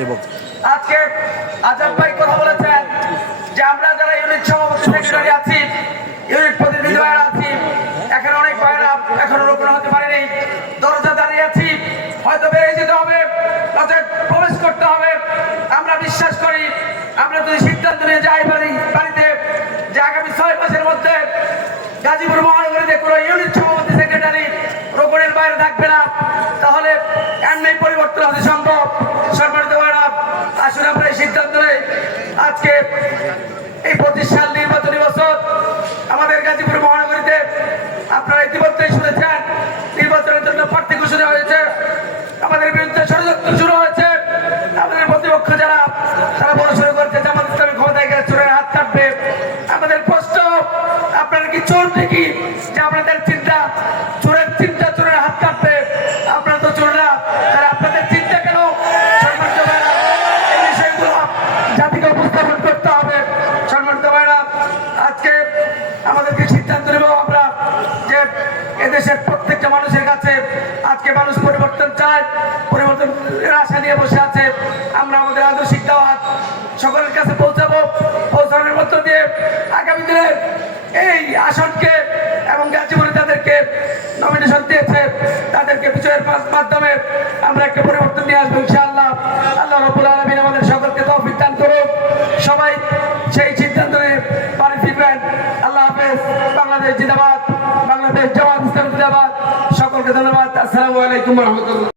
এবং আজকে আজাদ ভাই কথা বলেছেন যে আমরা যারা ইউনিট সভাপতি সেক্রেটারি আছি ইউনিট প্রতিনিধি ভাইরা আছি এখানে অনেক ভাইরা এখনও রোপণ হতে পারেনি। দরজা দাঁড়িয়ে আছি হয়তো বেরিয়ে যেতে হবে প্রবেশ করতে হবে। আমরা বিশ্বাস করি আমরা যদি সিদ্ধান্ত নিয়ে যাই বাড়ি বাড়িতে যে আগামী ছয় মাসের মধ্যে গাজীপুর মহানগরীতে কোনো ইউনিট সভাপতি সেক্রেটারি রোপণের বাইরে থাকবে না। নেই আজকে এই পঁচিশ সাল নির্বাচনী বছর আমাদের গাজীপুর মহানগরীতে আপনারা ইতিমধ্যেই শুনেছেন, নির্বাচনের জন্য প্রার্থী ঘোষণা হয়েছে। আমাদের বিরুদ্ধে ষড়যন্ত্র শুরু হয়েছে। আমাদের প্রতিপক্ষ যারা, তারা বড় শুরু করেছে, জামাত ইসলামী ক্ষমতায় গেলে চোরের হাত কাটবে আমাদের প্রশ্ন, আপনারা কি চোর নাকি যে আপনাদের এদেশের প্রত্যেকটা মানুষের কাছে আজকে মানুষ পরিবর্তন চায়, পরিবর্তন আশা নিয়ে বসে আছে। আমরা আমাদের আদর্শিক দাওয়াত সকলের কাছে পৌঁছাবো, পৌঁছানোর মধ্য দিয়ে আগামী দিনে এই আসনকে এবং গাজীপুরে তাদেরকে নমিনেশন দিয়েছে, তাদেরকে বিজয়ের মাধ্যমে আমরা একটা পরিবর্তন নিয়ে আসব ইনশাআল্লাহ। আল্লাহ রবুল আলমিন আমাদের সকলকে তৌফিক দান করুক। সবাই সেই সিদ্ধান্ত নিয়ে বাড়ি ফিরবেন। আল্লাহ হাফেজ। বাংলাদেশ জিন্দাবাদ। বাংলাদেশ জামাত ইসলাম সকলকে ধন্যবাদ। আসসালামু আলাইকুম রহমতুল্লাহ।